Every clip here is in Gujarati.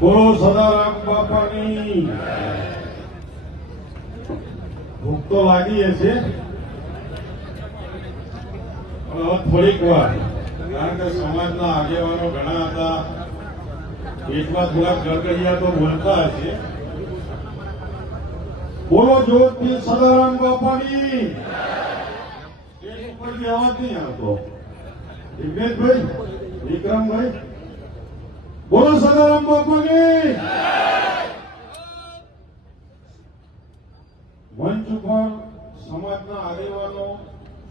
બોલો સદારામ બાપાની. ભૂખ તો લાગી હશે. થોડીક વાર. કારણ કે સમાજના આગેવાનો ઘણા હતા. પેટમાં થોડાક ગડગડિયા તો બોલતા હશે. બોલો જોરથી સદારામ બાપાની. ઉપરથી અવાજ નહીં આવતો. દિગ્નેશભાઈ વિક્રમભાઈ બોલો સદારામ બાપાની મંચ ઉપર સમાજના આગેવાનો,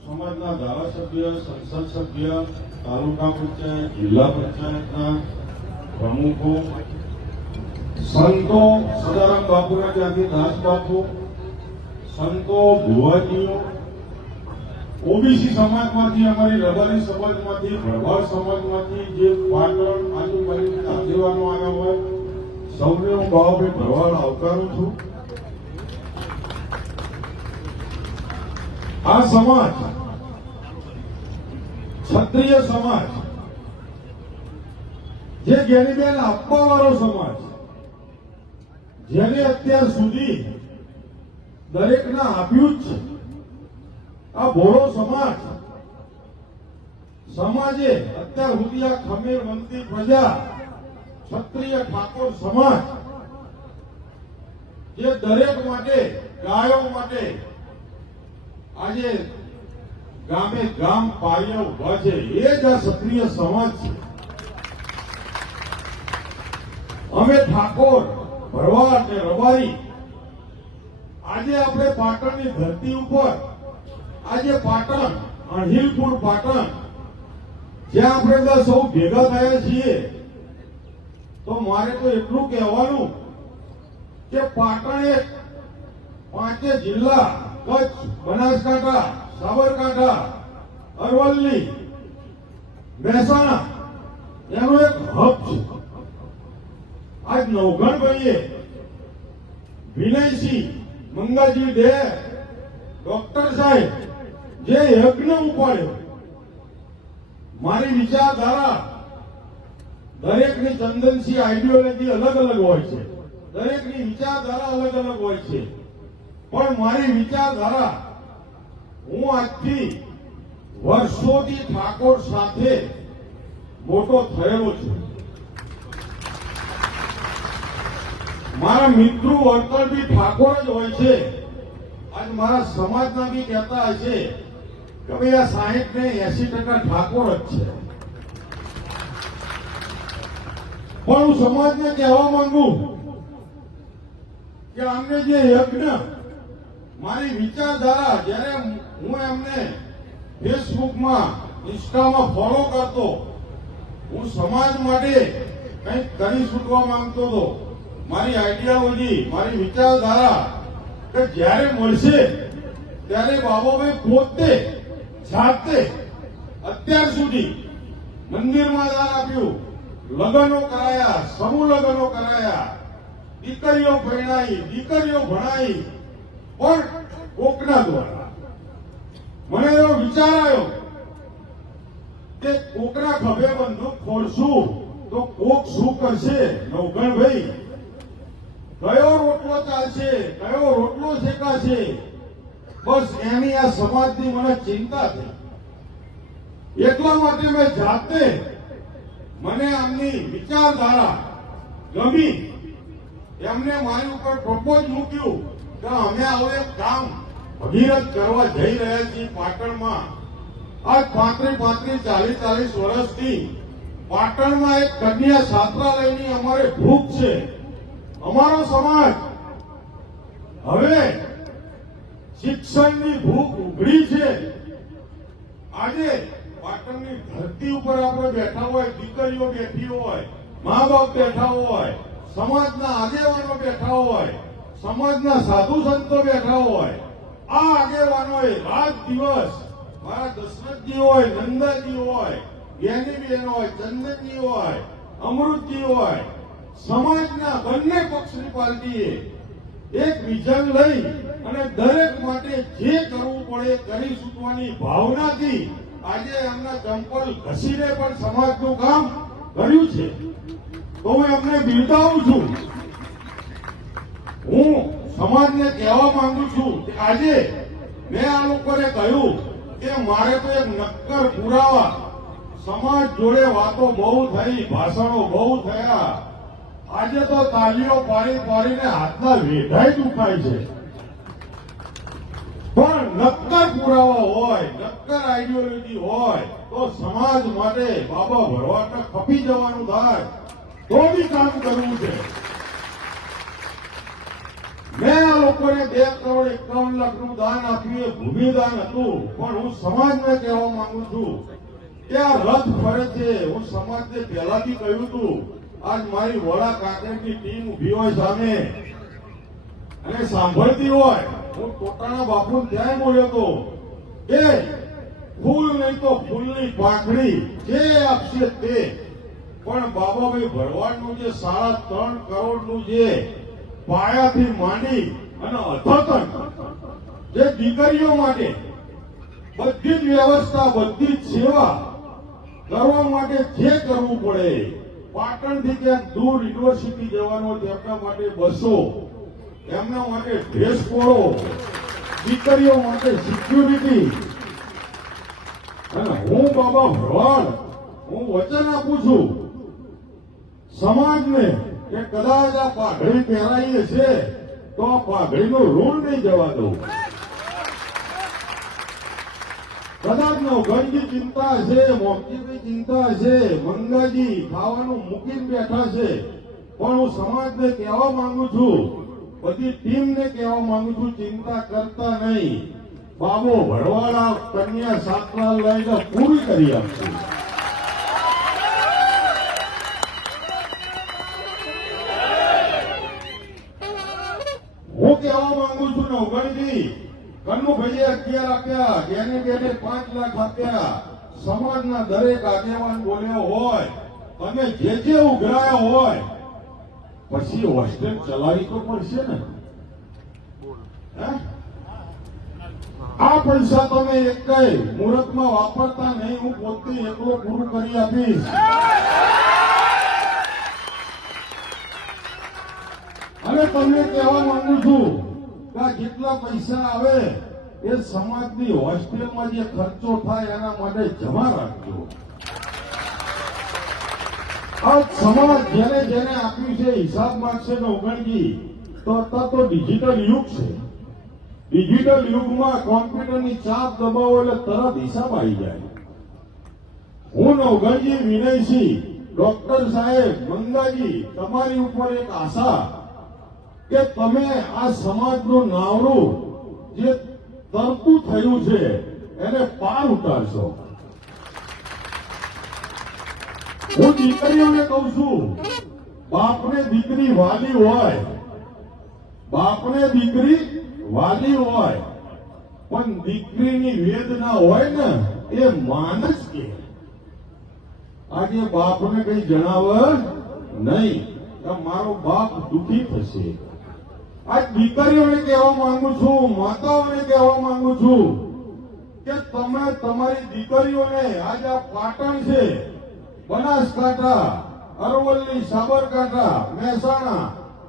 સમાજના ધારાસભ્ય, સંસદ સભ્ય, તાલુકા પંચાયત, જિલ્લા પંચાયતના પ્રમુખો, સંતો સદારામ બાપુના ત્યાંથી દાસ બાપુ, સંતો ભુવાજીઓ ઓબીસી સમાજમાંથી અમારી રબારી સમાજમાંથી પ્રભાવ સમાજમાંથી જે પાટણ આજુબાજુના આગેવાનો આવ્યા હોય, સૌને હું ભાવે ભરવાડ આવકારું છું. આ સમાજ, ક્ષત્રિય સમાજ, જે ગેરીબેન આપવા વાળો સમાજ, જેને અત્યાર સુધી દરેકના આપ્યું જ છે. આ ભોળો સમાજ. સમાજે અત્યાર સુધી આ ખમીર વંતી પ્રજા, ક્ષત્રિય, ઠાકોર સમાજ, જે દરેક માટે, ગાયો માટે, આજે ગામે ગામ પાયા ઊભા છે, એ જ આ ક્ષત્રિય સમાજ છે. અમે ઠાકોર, ભરવાડ અને રબારી, આજે આપણે પાટણની ધરતી ઉપર આજે પાટણ અણહિલપુર પાટણ, જ્યાં આપણે બધા સૌ ભેગા થયા છીએ, તો મારે તો એટલું કહેવાનું કે પાટણ એક પાંચે જિલ્લા, કચ્છ, બનાસકાંઠા, સાબરકાંઠા, અરવલ્લી, મહેસાણા, એનો એક હબ છે. આજ નવઘણભાઈએ વિનયસિંહ, મંગાજી ડે ડોક્ટર સાહેબ જે યજ્ઞ ઉપાડ્યો, મારી વિચારધારા દરેકની ચંદનસિંહ આઈડિયોલોજી અલગ અલગ હોય છે. દરેકની વિચારધારા અલગ અલગ હોય છે. પણ મારી વિચારધારા, હું આજથી વર્ષોથી ઠાકોર સાથે મોટો થયેલો છું. મારા મિત્રો વર્તન બી ઠાકોર જ હોય છે. આજ મારા સમાજના બી કહેતા હશે કે ભાઈ આ સાહીઠ ને એસી ટકા ઠાકોર જ છે. પણ હું સમાજને કહેવા માંગુ કે અમને જે યજ્ઞ મારી વિચારધારા જ્યારે હું એમને ફેસબુકમાં, ઇન્સ્ટામાં ફોલો કરતો, હું સમાજ માટે કંઈક કરી છૂટવા માંગતો હતો. મારી આઈડિયોલોજી, મારી વિચારધારા કે જ્યારે મળશે, ત્યારે બાબાભાઈ પોતે જાતે અત્યાર સુધી મંદિરમાં દાન આપ્યું. લગ્નો કરાયા, સમૂહ લગ્નો કરાયા. દીકરીઓ ભણાઈ દીકરીઓ ભણાઈ. પણ કોકના દ્વારા. મને એવો વિચાર આવ્યો કે કોકના ખભે બંદૂક ખોરશું તો કોક શું કરશે? નવગણભાઈ, કયો રોટલો ચાલશે? કયો રોટલો શેકાશે? બસ એની આ સમાજની મને ચિંતા થઈ એટલા માટે મેં જાતે મને આમની વિચારધારા ગમી. એમને મારી ઉપર પ્રપોઝ મૂક્યું કે અમે એક કામ ભગીરથ કરવા જઈ રહ્યા છીએ પાટણમાં. આજ પાંત્રીસ પાંત્રીસ ચાલીસ ચાલીસ વર્ષથી પાટણમાં એક કન્યા છાત્રાલયની અમારે ભૂખ છે. અમારો સમાજ હવે શિક્ષણની ભૂખ ઉઘડી છે. આજે પાટણની ધરતી ઉપર આપણે બેઠા હોય, દીકરીઓ બેઠી હોય મા બાપ બેઠા હોય, સમાજના આગેવાનો બેઠા હોય, સમાજના સાધુ સંતો બેઠા હોય, આ આગેવાનોએ રાત દિવસ મારા દશરથજી હોય, નંદાજી હોય જ્ઞાનીબેન હોય, ચંદનજી હોય, અમૃતજી હોય, સમાજના બંને પક્ષની પાર્ટીએ એક વિઝન લઈ અને દરેક માટે જે કરવું પડે કરી છૂટવાની ભાવનાથી આજે એમના ચંપલ ઘસીને પણ સમાજનું કામ કર્યું છે. તો હું એમને બિરદાવું છું. હું સમાજને કહેવા માંગુ છું કે આજે મેં આ લોકોને કહ્યું કે મારે તો એક નક્કર પુરાવા સમાજ જોડે વાતો બહુ થઈ, ભાષણો બહુ થયા. આજે તો તાલીઓ પાડી પાડીને હાથના વેઢાઈ દુખાય છે. પણ નક્કર પુરાવા હોય, નક્કર આઈડિયોલોજી હોય, તો સમાજ માટે બાબા ભરવાડને ખપી જવાનું થાય, તો બી કામ કરવું છે. મેં આ લોકોને બે કરોડ એકાવન લાખનું દાન આપ્યું, એ ભૂમિદાન હતું, પણ હું સમાજને કહેવા માંગુ છું કે આ રથ ફરે છે. હું સમાજને પહેલાથી કહ્યું હતું આજ મારી વડા કાંકરેજની ટીમ ઊભી હોય સામે. અને સાંભળતી હોય, હું પોતાના બાપુ ત્યાં બોલ્યો હતો કે ફૂલ નહીં તો ફૂલની પાંખડી જે આપશે તે. પણ બાબાભાઈ ભરવાડનું જે સાડા ત્રણ કરોડનું જે પાયાથી માંડી અને અધતન જે દીકરીઓ માટે બધી જ વ્યવસ્થા, બધી જ સેવા કરવા માટે જે કરવું પડે. પાટણથી ક્યાંક દૂર યુનિવર્સિટી જવાનો તેમના માટે બસો. એમના માટે ડ્રેસ કોડો દીકરીઓ માટે સિક્યુરિટી અને હું બાબા ભરવાડ હું વચન આપું છું, સમાજને કે કદાચ આ પાઘડી પહેરાઈએ છે, તો આ પાઘડીનું ઋણ નહીં જવા દઉં. કદાચ નો ગંજી ચિંતા છે, મોક્ષીની ચિંતા છે, મંગાજી ખાવાનું મૂકીને બેઠા છે. પણ હું સમાજને કહેવા માંગુ છું, બધી ટીમને કહેવા માંગુ છું, ચિંતા કરતા નહીં. બાબો ભરવાડા કન્યા સાતલાલ લઈને પૂરી કરી આપશે. હું કહેવા માંગુ છું ને ઉગણજી કન્નુભાઈએ અગિયાર આપ્યા, જેને બેને પાંચ લાખ આપ્યા. સમાજના દરેક આગેવાન બોલ્યો હોય, તમે જે જે ઉઘરાયા હોય, પછી હોસ્ટેલ ચલાવી તો પડશે ને? આ પૈસા તમે એક કઈ મુહૂર્તમાં વાપરતા નહીં, હું પોતે એકલો પૂરું કરી આપીશ. અને તમને કહેવા માંગુ છું કે આ જેટલા પૈસા આવે એ સમાજની હોસ્ટેલમાં જે ખર્ચો થાય એના માટે જમા રાખજો. આ સમાજ જેને જેને આપ્યું છે, હિસાબ માંગશે ને ઓગણજી, તો અત્યારે તો ડિજિટલ યુગ છે. ડિજિટલ યુગમાં કોમ્પ્યુટરની ચાપ દબાવો એટલે તરત હિસાબ આવી જાય. હું નવગણજી વિનયસિંહ ડોક્ટર સાહેબ, મંગાજી, તમારી ઉપર એક આશા કે તમે આ સમાજનું નાવડું જે તરતું થયું છે, એને પાર ઉતારશો. હું દીકરીઓને કહું છું, બાપને દીકરી વાલી હોય, બાપને દીકરી વાલી હોય, પણ દીકરીની વેદના હોય ને, એ માનસ કે. આજે બાપને કઈ જણાવ નહીં મારો બાપ દુઃખી થશે. આ દીકરીઓને કહેવા માંગુ છું, માતાઓને કહેવા માંગુ છું કે તમે તમારી દીકરીઓને આજ પાટણ છે, બનાસકાંઠા, અરવલ્લી, સાબરકાંઠા, મહેસાણા,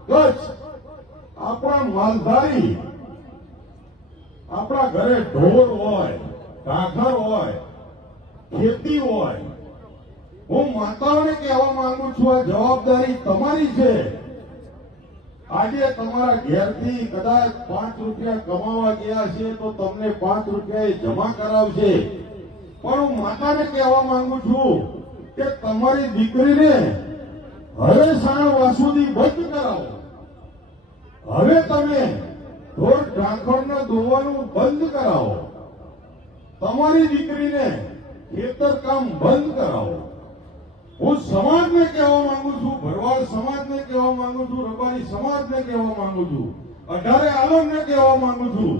કચ્છ, આપણા માલધારી, આપણા ઘરે ઢોર હોય ઢાંખર હોય, ખેતી હોય, હું માતાઓને કહેવા માંગુ છું, આ જવાબદારી તમારી છે. આજે તમારા ઘેરથી કદાચ પાંચ રૂપિયા કમાવા ગયા છે તો તમને પાંચ રૂપિયા એ જમા કરાવશે. પણ હું માતાને કહેવા માંગુ છું કે તમારી દીકરીને હવે સાણ વાસુદી બંધ કરાવો. હવે તમે ઢોર ઢાંખરને ધોવાનું બંધ કરાવો. તમારી દીકરીને ખેતર કામ બંધ કરાવો. હું સમાજને કહેવા માંગુ છું, ભરવાડ સમાજને કહેવા માંગુ છું, રબારી સમાજને કહેવા માંગુ છું, અઢારે આલમને કહેવા માંગુ છું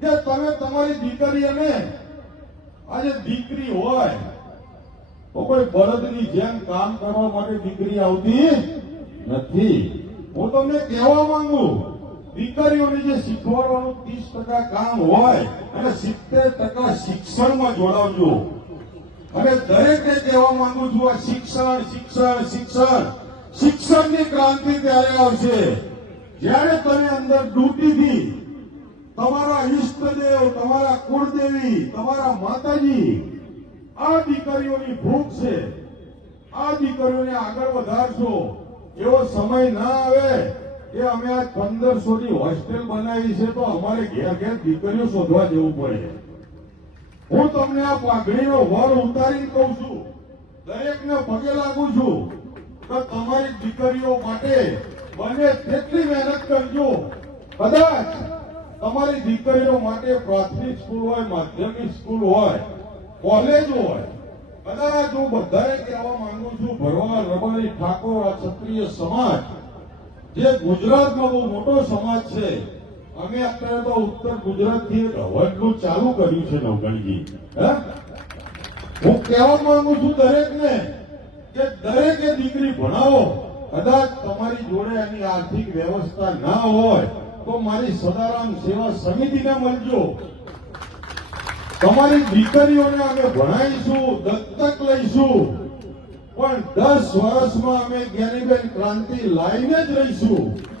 કે તમે તમારી દીકરીઓને આજે દીકરી હોય, તો કોઈ બળદની જેમ કામ કરવા માટે દીકરી આવતી નથી. હું તમને કહેવા માંગુ, દીકરીઓને જે શીખવાડવાનું ત્રીસ ટકા કામ હોય અને સિત્તેર ટકા શિક્ષણમાં જોડાવજો. અને દરેકને કહેવા માંગુ છું આ શિક્ષણ શિક્ષણ શિક્ષણ. શિક્ષણની ક્રાંતિ ત્યારે આવશે. જ્યારે તમે અંદર ડ્યુટીથી તમારા ઈષ્ટદેવ, તમારા કુળદેવી, તમારા માતાજી, આ દીકરીઓની ભૂખ છે. આ દીકરીઓને આગળ વધારશો. એવો સમય ના આવે કે અમે આ પંદરસો ની હોસ્ટેલ બનાવી છે તો અમારે ઘેર ઘેર દીકરીઓ શોધવા જવું પડે. હું તમને આ પાઘડીનો વર ઉતારી કહું છું. દરેકને પગે લાગુ છું કે તમારી દીકરીઓ માટે બને તેટલી મહેનત કરજો. કદાચ તમારી દીકરીઓ માટે પ્રાથમિક સ્કૂલ હોય, માધ્યમિક સ્કૂલ હોય, કોલેજ હોય. કદાચ હું બધાએ કહેવા માંગુ છું ભરવાડ રબારી ઠાકોર, આ ક્ષત્રિય સમાજ, જે ગુજરાતનો બહુ મોટો સમાજ છે અમે અત્યારે તો ઉત્તર ગુજરાતથી એક હવનનું ચાલુ કર્યું છે નવગણજી. હું? કહેવા માંગુ છું દરેકને કે દરેકે દીકરી ભણાવો. કદાચ તમારી જોડે એની આર્થિક વ્યવસ્થા ના હોય તો મારી સદારામ સેવા સમિતિને મળજો. તમારી દીકરીઓને અમે ભણાવીશું, દત્તક લઈશું. પણ દસ વર્ષમાં અમે જ્ઞાનીબેન ક્રાંતિ લાવીને જ રહીશું.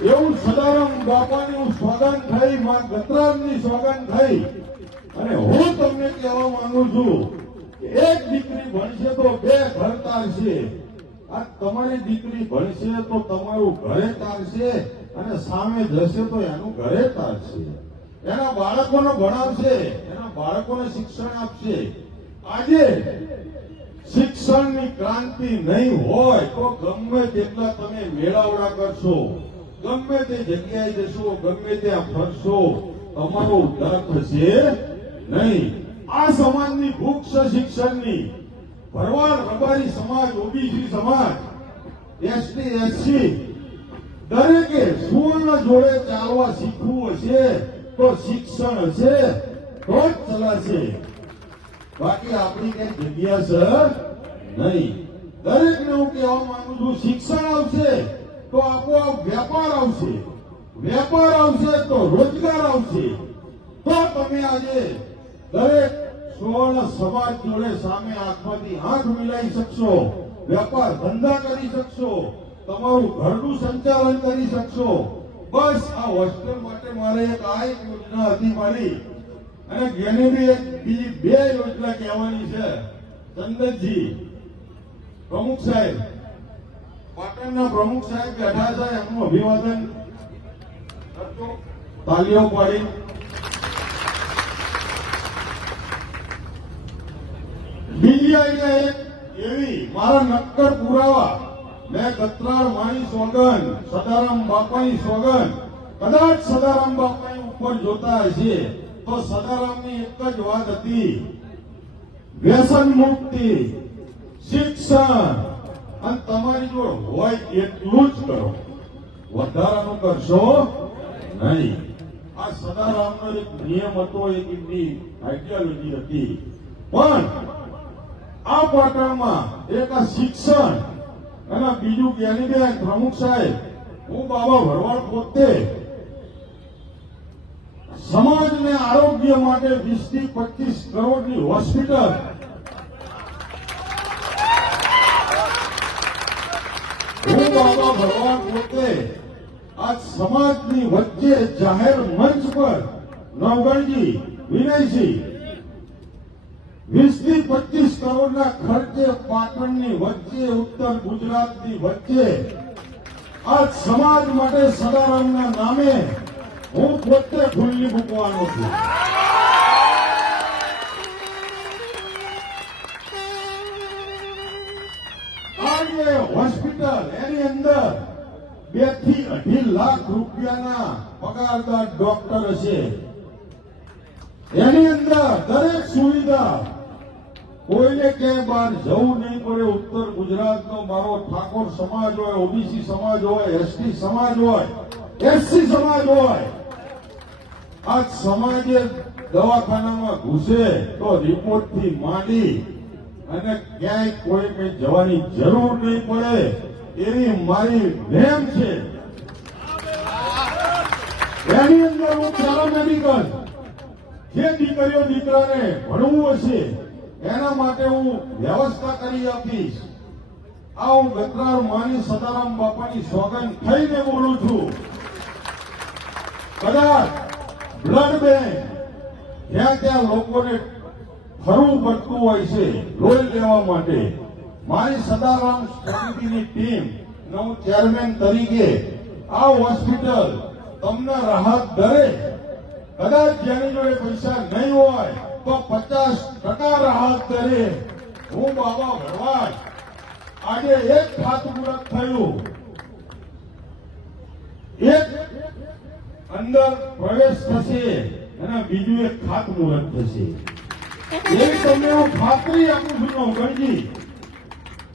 એવું સદારામ બાપાની હું થઈ, માં ગતરાજની સોગંદ થઈ. અને હું તમને કહેવા માંગુ છું એક દીકરી ભણશે તો બે ઘર તારશે. આ તમારી દીકરી ભણશે તો તમારું ઘરે તારશે અને સામે જશે તો એનું ઘરે તારશે. એના બાળકોને ભણાવશે, એના બાળકોને શિક્ષણ આપશે. આજે શિક્ષણની ક્રાંતિ નહીં હોય તો ગમે તેટલા તમે મેળાવડા કરશો. ગમે તે જગ્યાએ જશો, ગમે ત્યાં ફરશો, તમારો ઉદ્ધાર થશે નહીં. આ સમાજની ભૂખ શિક્ષણની. ભરવાડ રબારી સમાજ, ઓબીસી સમાજ, એસટી, એસસી, દરેકે સુવર્ણ જોડે ચાલવા શીખવું હશે તો શિક્ષણ હશે, તો જ ચલાશે. બાકી આપણી કઈ જગ્યા છે નહીં. દરેકને હું કહેવા માંગુ છું, શિક્ષણ આવશે. તો આપોઆપ વેપાર આવશે. વેપાર આવશે તો રોજગાર આવશે. તો તમે આજે દરેક સુવર્ણ સમાજ જોડે સામે આંખમાંથી આંખ મિલાવી શકશો. વેપાર ધંધા કરી શકશો. તમારું ઘરનું સંચાલન કરી શકશો. બસ આ હોસ્ટેલ માટે મારે એક આ એક યોજના હતી મારી. અને જેની એક બીજી બે યોજના કહેવાની છે. ચંદનજી, પ્રમુખ સાહેબ પાટણના પ્રમુખ સાહેબ બેઠા છે એમનું અભિવાદન કરજો. તાલીઓ પાડી. બીજી એક એવી મારા નક્કર પુરાવા, મેં કતરાળ માણી સોગન સદારામ બાપાની સોગન કદાચ સદારામ બાપાની ઉપર જોતા હશે, તો સદારામની એક જ વાત હતી. વ્યસન મુક્તિ, શિક્ષણ અને તમારી જોડે હોય એટલું જ કરો. વધારાનું કરશો નહીં. આ સદારામનો એક નિયમ હતો, એક એમની આઈડિયોલોજી હતી. પણ આ પાટણમાં એક આ શિક્ષણ અને બીજું જ્ઞાનીબેન પ્રમુખ સાહેબ, હું બાબા ભરવાડ પોતે સમાજને આરોગ્ય માટે વીસથી પચીસ કરોડની હોસ્પિટલ બાબા ભગવાન પોતે આ સમાજની વચ્ચે જાહેર મંચ પર નવગણજી, વિનયજી વીસથી પચીસ કરોડના ખર્ચે પાટણની વચ્ચે, ઉત્તર ગુજરાતની વચ્ચે આ સમાજ માટે સદારામના નામે હું પોતે ખુલ્લી મૂકવાનો છું. આજે હોસ્પિટલ એની અંદર બેથી અઢી લાખ રૂપિયાના પગારદાર ડોક્ટર હશે. એની અંદર દરેક સુવિધા. કોઈને ક્યાંય બહાર જવું નહીં પડે. ઉત્તર ગુજરાતનો મારો ઠાકોર સમાજ હોય, ઓબીસી સમાજ હોય, એસટી સમાજ હોય, એસસી સમાજ હોય. આ સમાજે દવાખાનામાં ઘૂસે તો રિપોર્ટથી માંડી અને ક્યાંય કોઈને જવાની જરૂર નહીં પડે. એવી મારી નેમ છે. એની અંદર હું પેરામેડિકલ જે દીકરીઓ દીકરાને ભણવું હશે, એના માટે હું વ્યવસ્થા કરી આપીશ. આ હું ગતરાર માની સદારામ બાપાની સોગંદ થઈને બોલું છું. કદાચ બ્લડ બેંક, જ્યાં ત્યાં લોકોને ફરવું પડતું હોય છે, લોહી લેવા માટે મારી સદારામ સમિતિની ટીમ હું ચેરમેન તરીકે આ હોસ્પિટલ તમને રાહત દરે. કદાચ જેની જોડે પૈસા નહીં હોય તો પચાસ ટકા રાહત દરે. હું બાબા ભરવાડ. આજે એક ખાતમુહૂર્ત થયું. એક અંદર પ્રવેશ થશે અને બીજું એક ખાતમુહૂર્ત થશે. એવી તમને હું ખાતરી આપું છું ગણજી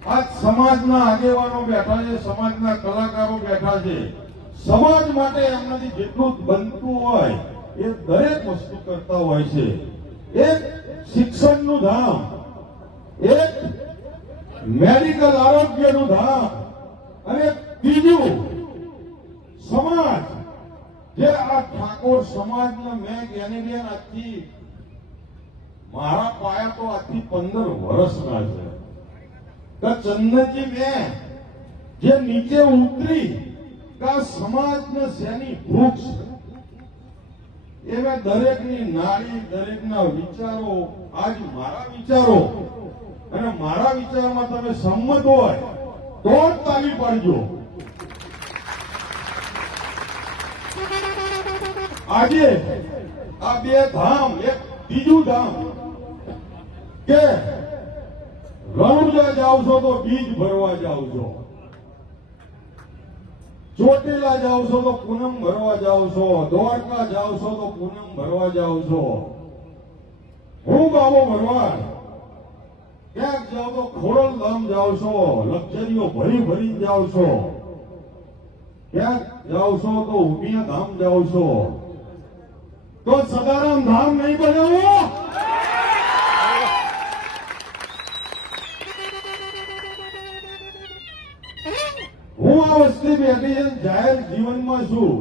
આજ સમાજના આગેવાનો બેઠા છે, સમાજના કલાકારો બેઠા છે. સમાજ માટે એમનાથી જેટલું બનતું હોય એ દરેક વસ્તુ કરતા હોય છે. એક શિક્ષણનું ધામ, એક મેડિકલ આરોગ્યનું ધામ, અને બીજું સમાજ. જે આ ઠાકોર સમાજના મેં એને બેન આજથી મારા પાયા તો આજથી પંદર વર્ષના છે. કે ચંદનજી મેં જે નીચે ઉતરી કે સમાજને શેની ભૂખ છે? એવા દરેકની નાડી, દરેકના વિચારો, આજ મારા વિચારો. અને મારા વિચારમાં તમે સંમત હોય તો જ તાલી પાડજો. આજે આ બે ધામ, એક બીજું ધામ કે રણુજા જાવ છો તો બીજ ભરવા જાવ છો. ચોટીલા જાવ છો તો પૂનમ ભરવા જાવ છો. દ્વારકા જાવ છો તો પૂનમ ભરવા જાવ છો. હું બાબો ભરવાડ. ક્યાંક જાવ તો ખોડલધામ જાવ છો. લક્ઝરીઓ ભરી ભરી જાવ છો. ક્યાંક જાવ છો તો ઉમિયા ધામ જાવ છો. તો સદારામ ધામ નહીં બનાવો? વસ્તી બેઠી જાહેર જીવનમાં છું.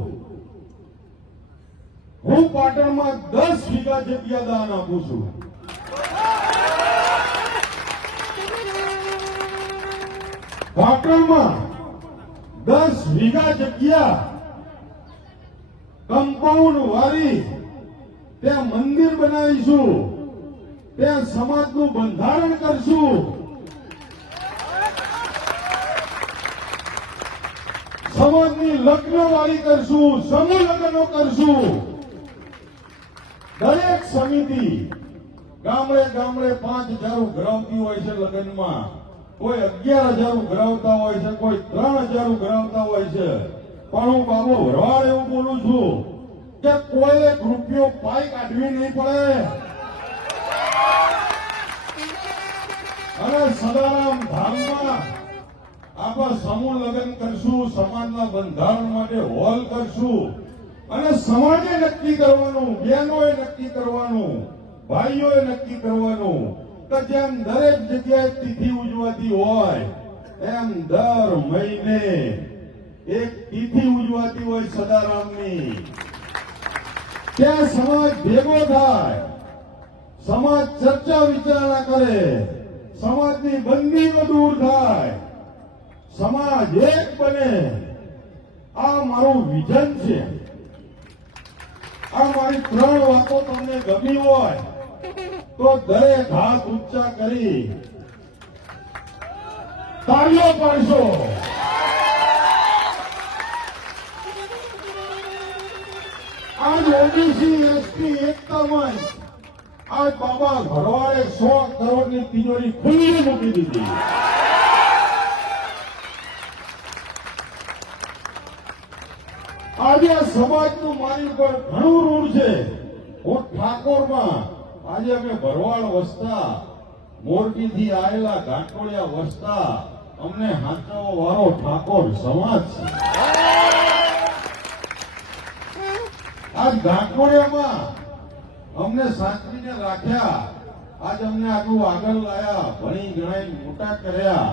હું પાટણમાં દસ વીઘા જગ્યા દાન આપું છું. પાટણમાં દસ વીઘા જગ્યા, કમ્પાઉન્ડ વાળી ત્યાં મંદિર બનાવીશું, ત્યાં સમાજનું બંધારણ કરશું. સમાજની લગ્ન વાળી કરશું સમૂહ લગ્નો કરશું. દરેક સમિતિ ગામડે ગામડે પાંચ હજાર ઉઘરાવતી હોય છે લગ્નમાં. કોઈ અગિયાર હજાર ઉઘરાવતા હોય છે, કોઈ ત્રણ હજાર ઉઘરાવતા હોય છે. પણ હું બાબુ ભરવાડ એવું બોલું છું કે કોઈ એક રૂપિયો પાઈ કાઢવી નહીં પડે. અને સદારામ ધામમાં આપણે સમૂહ લગ્ન કરશું, સમાજના બંધારણ માટે હોલ કરશું. અને સમાજે નક્કી કરવાનું, બહેનોએ નક્કી કરવાનું, ભાઈઓએ નક્કી કરવાનું કે જેમ દરેક જગ્યાએ તિથિ ઉજવાતી હોય, એમ દર મહિને એક તિથિ ઉજવાતી હોય સદારામની. ત્યાં સમાજ ભેગો થાય, સમાજ ચર્ચા વિચારણા કરે, સમાજની બંદીઓ દૂર થાય. સમાજ એક બને. આ મારું વિઝન છે. આ મારી ત્રણ વાતો તમને ગમી હોય, તો દરેક હાથ ઊંચા કરી. તાળીઓ પાડશો. આજ ઓબીસી એસટી એકતા આજ બાબા ભરવાડે સો કરોડની તિજોરી ખુલ્લી મૂકી દીધી. આજે સમાજનું મારી ઉપર ઘણું ઋણ છે. હું ઠાકોરમાં આજે અમે ભરવાડ વસતા, મોરબીથી આવેલા ઘાટોળિયા વસતા, અમને હાથો વાળો ઠાકોર સમાજ છે. આજ ઘાટોળિયામાં અમને સાંકળીને રાખ્યા, આજ અમને આટલું આગળ લાયા, ભણી ગણાઈ મોટા કર્યા.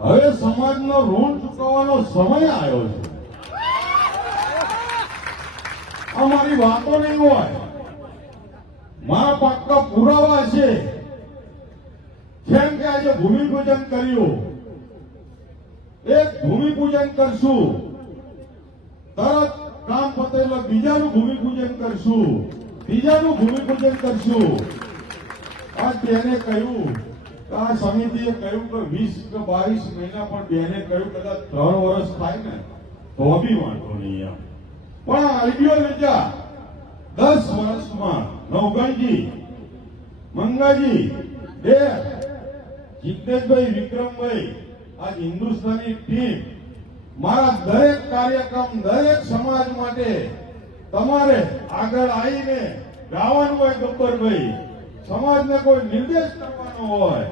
હવે સમાજનો ઋણ ચૂકવવાનો સમય આવ્યો છે. અમારી વાતો નહીં હોય. મારા પાકના પુરાવા છે. જેમ કે આજે ભૂમિપૂજન કર્યું. એક ભૂમિપૂજન કરશું. તરત કામ પતે એટલે બીજાનું ભૂમિપૂજન કરશું. બીજાનું ભૂમિપૂજન કરશું. આ તેને કહ્યું આ સમિતિએ કહ્યું કે વીસ કે બાવીસ મહિના પણ બેને કહ્યું, કદાચ ત્રણ વર્ષ થાય ને, તો બી વાંધો નહીં એમ. પણ આ આઈડિયોલોજા દસ વર્ષમાં નવગણજી, મંગાજી, બે જિજ્ઞેશભાઈ વિક્રમભાઈ આજ હિન્દુસ્તાની ટીમ, મારા દરેક કાર્યક્રમ, દરેક સમાજ માટે તમારે આગળ આવીને ગાવાનું હોય ગબ્બરભાઈ, સમાજને કોઈ નિર્દેશ કરવાનો હોય,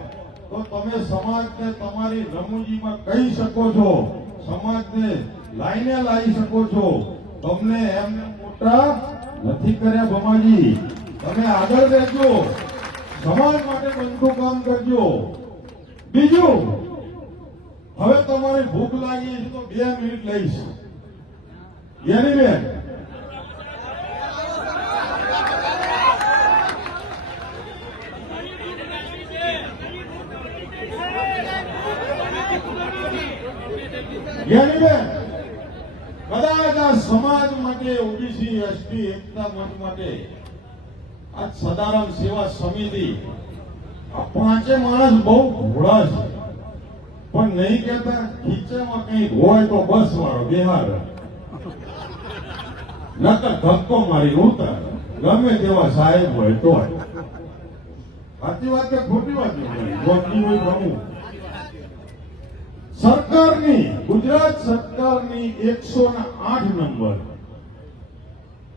તો તમે સમાજને તમારી રમૂજીમાં કહી શકો છો, સમાજને લાઈને લાવી શકો છો. તમને એમને મોટા નથી કર્યા ભમાજી. તમે આગળ રહેજો. સમાજ માટે બનતું કામ કરજો. બીજું, હવે તમારી ભૂખ લાગી તો બે મિનિટ લઈશ. યાની બેન? યાની બેન? કદાચ આ સમાજ માટે ઓબીસી, એસટી, એકતા મત માટે આ સદારામ સેવા સમિતિ આ પાંચે માણસ બહુ ભોળા છે. પણ નહીં કેતા ખીચામાં કઈ હોય તો બસ વાળો બિહાર નકર ધક્કો મારી ઉતાર. ગમે તેવા સાહેબ હોય તો સાચી વાત કે ખોટી વાત? ગોઠવી હોય પ્રમુખ સરકારની, ગુજરાત સરકારની એકસો આઠ નંબર.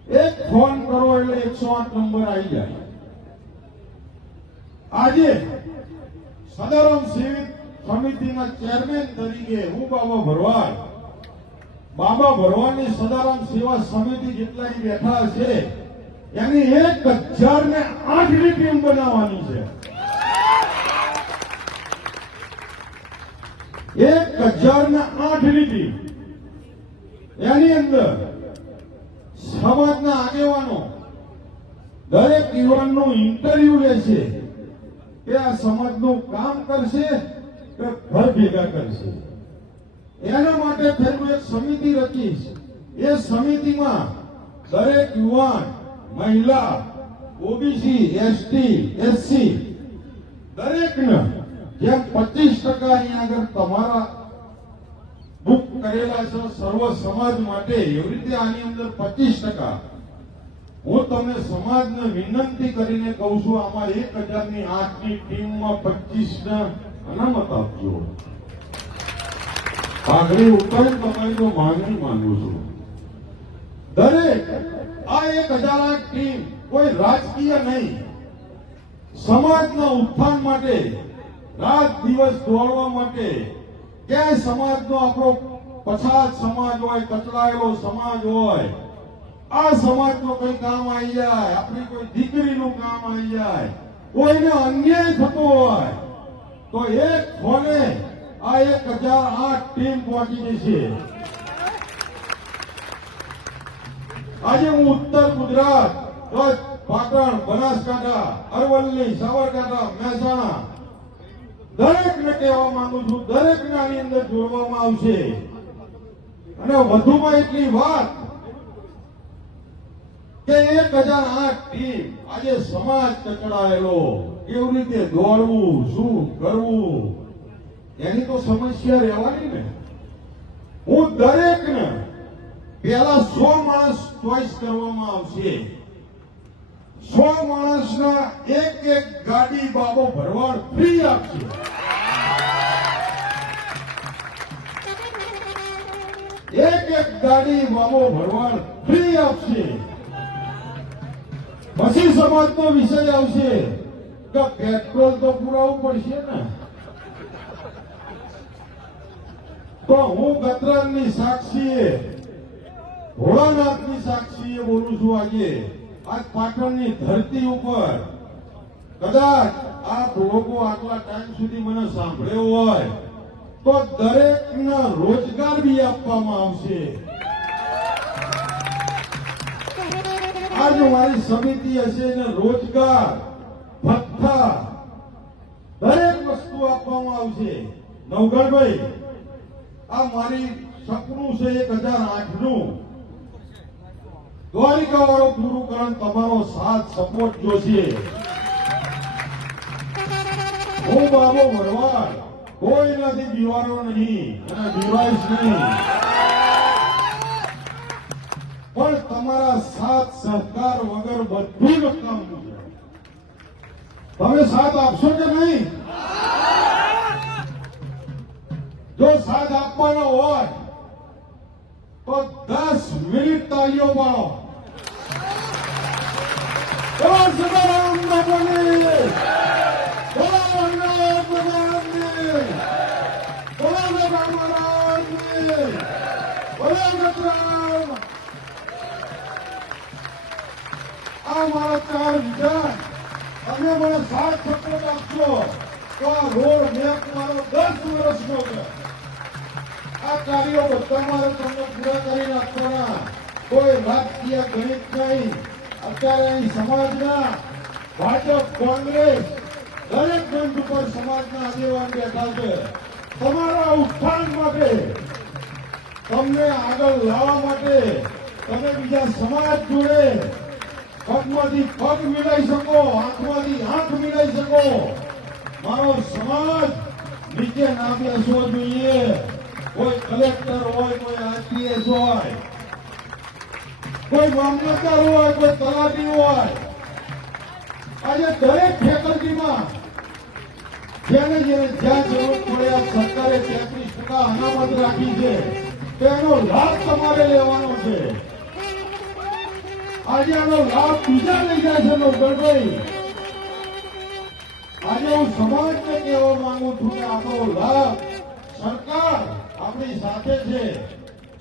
એક ફોન કરો એટલે એકસો આઠ નંબર આવી જાય. આજે સદારામ સેવિત સમિતિના ચેરમેન તરીકે હું બાબા ભરવાડ, બાબા ભરવાડની સદારામ સેવા સમિતિ જેટલા બેઠા છે એની એક હજાર ને આઠની ટીમ બનાવવાની છે. એક હજાર ને આઠ લીધી એની અંદર સમાજના આગેવાનો દરેક યુવાનનું ઇન્ટરવ્યુ લેશે કે આ સમાજનું કામ કરશે કે ઘર ભેગા કરશે. એના માટે થઈને એક સમિતિ રચીશ. એ સમિતિમાં દરેક યુવાન, મહિલા, ઓબીસી, એસટી, એસસી દરેકને જેમ પચીસ ટકાની આગળ તમારા બુક કરેલા છે સર્વ સમાજ માટે, એવી રીતે આની અંદર પચીસ ટકા. હું તમને સમાજને વિનંતી કરીને કહું છું, આમાં એક હજારની આઠની ટીમમાં પચીસ અનામત આપજો. પાઘડી ઉપર તમારી તો માંગણી માંગુ છું. દરેક આ એક હજાર ટીમ કોઈ રાજકીય નહીં, સમાજના ઉત્થાન માટે રાત દિવસ દોડવા માટે ક્યાંય સમાજનો આપણો પછાત સમાજ હોય, કચડાયેલો સમાજ હોય, આ સમાજનો કોઈ કામ આવી જાય, આપણી કોઈ દીકરીનું કામ આવી જાય, કોઈને અન્યાય થતો હોય, તો એક ફોને આ એક હજાર આઠ ટીમ પહોંચી છે. આજે હું ઉત્તર ગુજરાત, કચ્છ, પાટણ, બનાસકાંઠા, અરવલ્લી, સાબરકાંઠા, મહેસાણા દરેકને કહેવા માંગુ છું, દરેકને આની અંદર જોડવામાં આવશે. અને વધુમાં એટલી વાત કે એક હજાર આઠ ટીમ આજે સમાજ કચડાયેલો. કેવી રીતે દોડવું, શું કરવું? એની તો સમસ્યા રહેવાની ને. હું દરેકને પહેલા સો માણસ ચોઈસ કરવામાં આવશે. સો માણસના એક એક ગાડી બાબો ભરવાડ ફ્રી આપશે. એક એક ગાડી બાબો ભરવાડ ફ્રી આપશે. પછી સમાજનો વિષય આવશે કે પેટ્રોલ તો પુરાવવું પડશે ને? તો હું ગતરાજની સાક્ષીએ, ભોળાનાથની સાક્ષીએ બોલું છું આજે. આજ પાટણની ધરતી ઉપર કદાચ આ લોકો આટલા ટાઈમ સુધી મને સાંભળ્યો હોય, તો દરેકને રોજગાર બી આપવામાં આવશે. આજ મારી સમિતિ હશે ને રોજગાર, ભથ્થા, દરેક વસ્તુ આપવામાં આવશે. નવગણભાઈ, આ મારી સપનું છે એક હજાર આઠનું દ્વારિકા વાળો પૂરું કરવા તમારો સાથ સપોર્ટ જોશે. હું બાબો ભરવાડ કોઈ નથી બીવારો નહીં અને બીવાઈશ નહીં. પણ તમારા સાથ સહકાર વગર બધું છે તમે સાથ આપશો કે નહીં? જો સાથ આપવાનો હોય તો દસ મિનિટ તાળીઓ પાડો બોલો સીતારામ બાપુની! બોલો વલ્લભ ભગવાનની! બોલો ગોપાલ મહારાજની! આ મારા ચાર વિચાર તમે મને સાત સત્રો આપશો તો આ રોડ મેપ મારો દસ વર્ષનો છે આ કાર્યો તમારા મારે તમને પૂરા કરી નાખવાના કોઈ રાજકીય ગણિત નહીં. અત્યારે અહીં સમાજના ભાજપ, કોંગ્રેસ, દરેક બંધ ઉપર સમાજના આગેવાન બેઠા છે. તમારા ઉત્થાન માટે, તમને આગળ લાવવા માટે, તમે બીજા સમાજ જોડે પગમાંથી પગ મિલાઈ શકો આંખમાંથી આંખ મિલાઈ શકો. મારો સમાજ નીચે ના બેસવો જોઈએ. કોઈ કલેક્ટર હોય કોઈ આઈપીએસ હોય કોઈ મામલતદાર હોય કોઈ તલાટી હોય આજે દરેક ફેકલ્ટીમાં જેને જેને જ્યાં જરૂર પડે આ તેત્રીસ ટકા અનામત રાખી છે તેનો લાભ તમારે લેવાનો છે આજે આનો લાભ બીજા લઈ જાય છે નોકરભાઈ આજે હું સમાજને કહેવા માંગુ છું કે આપણો લાભ સરકાર આપણી સાથે છે.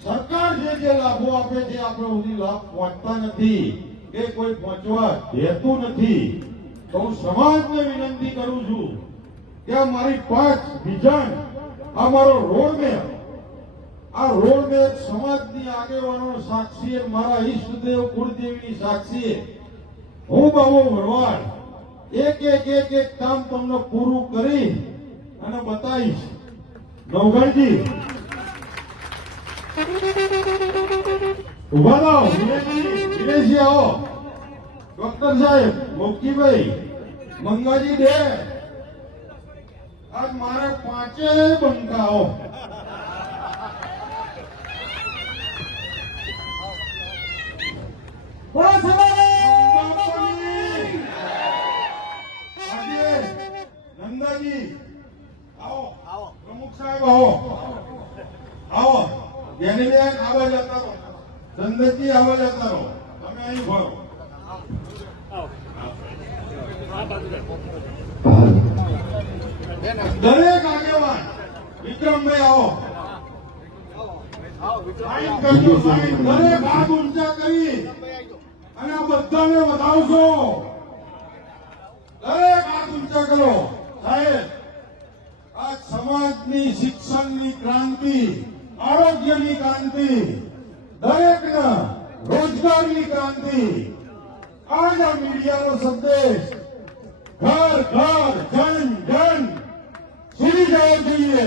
સરકાર જે જે લાભો આપે છે, આપણે સુધી લાભ પહોંચતા નથી. કે કોઈ પહોંચવા દેતું નથી. તો હું સમાજને વિનંતી કરું છું કે મારી પાંચ વિઝન આ મારો રોડ મેપ આ રોડ મેપ સમાજની આગેવાનો સાક્ષીએ, મારા ઈષ્ટદેવ કુળદેવીની સાક્ષીએ, હું બહુ ભરવાડ, એક એક એક એક કામ તમને પૂરું કરી અને બતાવીશ. નવઘણજી ઊભા રહો વિનયજી આવો. ડોક્ટર સાહેબ મોકીભાઈ મંગાજી દે આજ મારે પાંચે બંકાઓ. બોલો સવારે બાપાની! આજે નંદાજી આવો આવો. પ્રમુખ સાહેબ આવો આવો જ્ઞાનીબેન આવા જતા રહો ચંદનજી આવા જતા રહો તમે અહીં ભરો દરેક આગેવાન વિક્રમભાઈ આવો. સાઈન કરજો સાઈન દરેક હાથ ઊંચા કરી અને આ બધાને વધાવશો દરેક હાથ ઊંચા કરો સાહેબ આ સમાજની શિક્ષણની ક્રાંતિ આરોગ્યની ક્રાંતિ દરેકને રોજગારની ક્રાંતિ આજ આ મીડિયાનો સંદેશ ઘર ઘર જન જન કરવા જોઈએ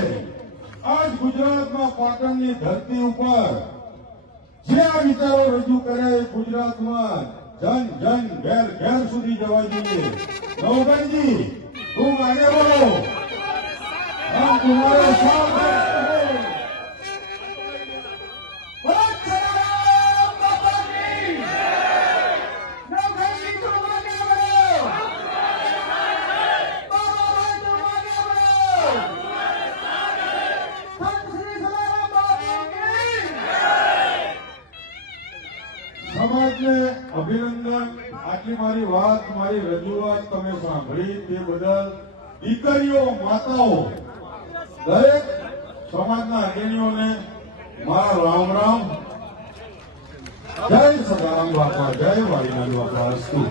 આજ ગુજરાતમાં પાટણની ધરતી ઉપર જે આ વિચારો રજૂ કર્યા એ ગુજરાતમાં જન જન, ઘેર ઘેર સુધી જવા જોઈએ. નવભાઈજી, હું આગે બોલો તમારો સાથ તે બદલ દીકરીઓ, માતાઓ, દરેક સમાજના અગ્રણીઓને મારા રામ રામ. જય સદારામ બાપા, જય વાલીનાથ બાપા અસ્તુ